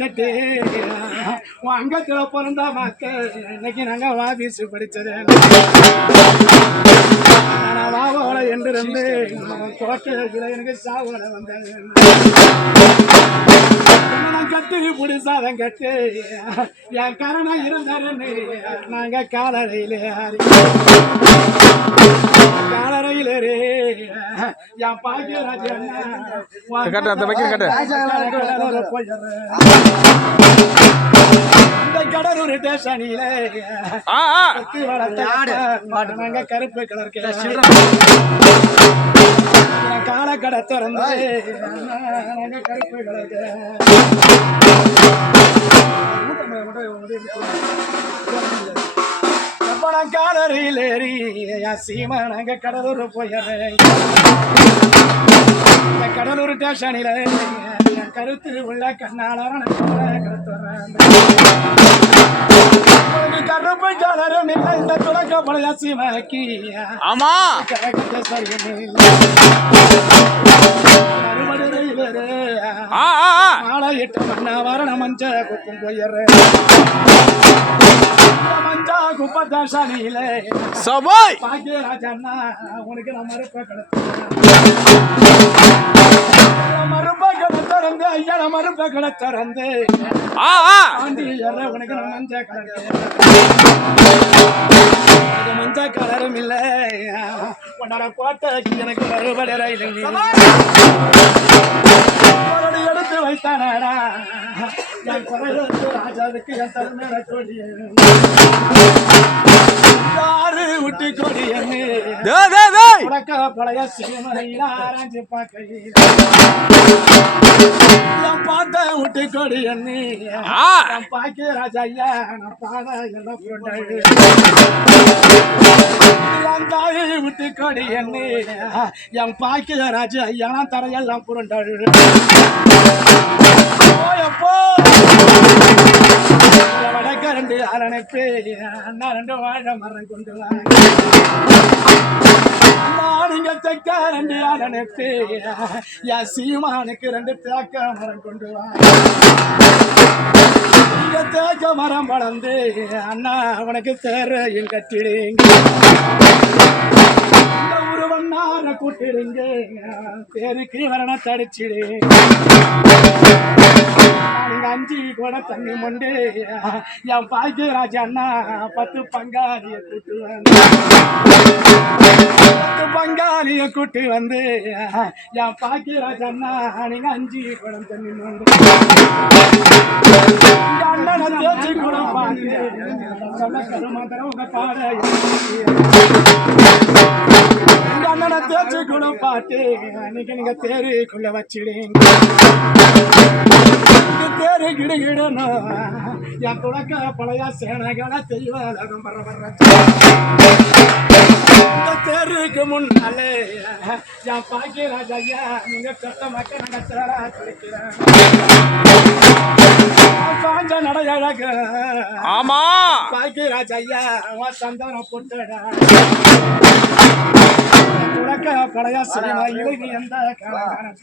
கட்டு அங்கத்துல பிறந்தா மக்கள் இன்னைக்கு நாங்க வாபீசு படிச்சது வாவோல என்று இருந்து கோட்டையில எனக்கு சாவோல வந்தாங்க கட்டு புடிசாதம் கட்டு என் கரணம் இருந்தாருன்னு நாங்க காலறையிலே காலறையிலே என் பாக்கியராஜன் கடலூர் ஸ்டேஷனில நாங்க கருப்பு கலர் காலக்கடை திறந்து கருப்பு கலர் காலரில் ஏறி சீமா நாங்க கடலூர் போயிடுறேன் கடலூர் ஸ்டேஷனில கருத்து உள்ள கண்ணால கருப்பு கலரும் இந்த துளக்க பழைய சீமாக்கி ஆமா மாலை 8 மணி வரண மஞ்ச குப்பம் போயிடுறேன் மஞ்சா குப்பதாசானியில சபாய் பாக்கியராஜன்னா உனக்கு நான் மறுப்ப கடை திறந்து ஐயா நான் மறுப்ப கடை திறந்து ஆண்டி உனக்கு நான் மஞ்ச கலர் மஞ்ச கலரும் இல்ல உன்னோட கோட்டைக்கு எனக்கு மறுபடி எடுத்து வைத்தானடா என் குறைத்து ராஜாவுக்கு என் தருண கொடி யாரு விட்டு கொடி உனக்க பழைய சிறுமலையில ஆராய்ச்சி பார்க்கையில் என் பாட்ட விட்டு கொடி என் பாக்கிய ராஜா ஐயா நான் பாட எல்லாம் என் தாயை விட்டு கொடி என் பாக்கிய ராஜா ஐயா நான் தரையெல்லாம் புரண்டாள் வடக்க 2 அரணைப்பே அண்ணா 2 வாழ மரம் கொண்டு நீங்க தெக்க 2 அரணைப்பே என் சீமானுக்கு 2 தேக்க மரம் கொண்டு நீங்க தேக்க மரம் வளர்ந்து அண்ணா உனக்கு தேரையும் கட்டிடுங்க உருவண்ணார கூட்டிடுங்க தேருக்கு வரண தடிச்சிடு நீங்க 5 கூட தண்ணி மொண்டு என் பாக்கியராஜ அண்ணா 10 பங்காளிய கூட்டு வந்து 10 பங்காளிய கூட்டி வந்து என் பாக்கியராஜ அண்ணா நீங்க 5 குடம் தண்ணி மொண்டு அண்ணனை தேய்ச்சி கூட பாட்டு சொல்ல கருமாத்திரம் உங்க பாட அண்ணனை தேய்ச்சி கூட பாட்டு அன்னைக்கு நீங்க தேருக்குள்ள வச்சிடுங்க தேரு கிடுகிடணும் என் துளக்க பழைய சேனைகளை தெய்வம் தேருக்கு முன்னாலே என் பாக்கியராஜ் ஐயா நீங்க கட்ட மக்கள் நாங்க தேரா குளிக்கிறேன் காஞ்ச நடையழக ஆமா பாக்கியராஜ் ஐயா சந்தானம் போட்டடா துளக்க பழைய சினிமா இளைஞ எந்த காலம்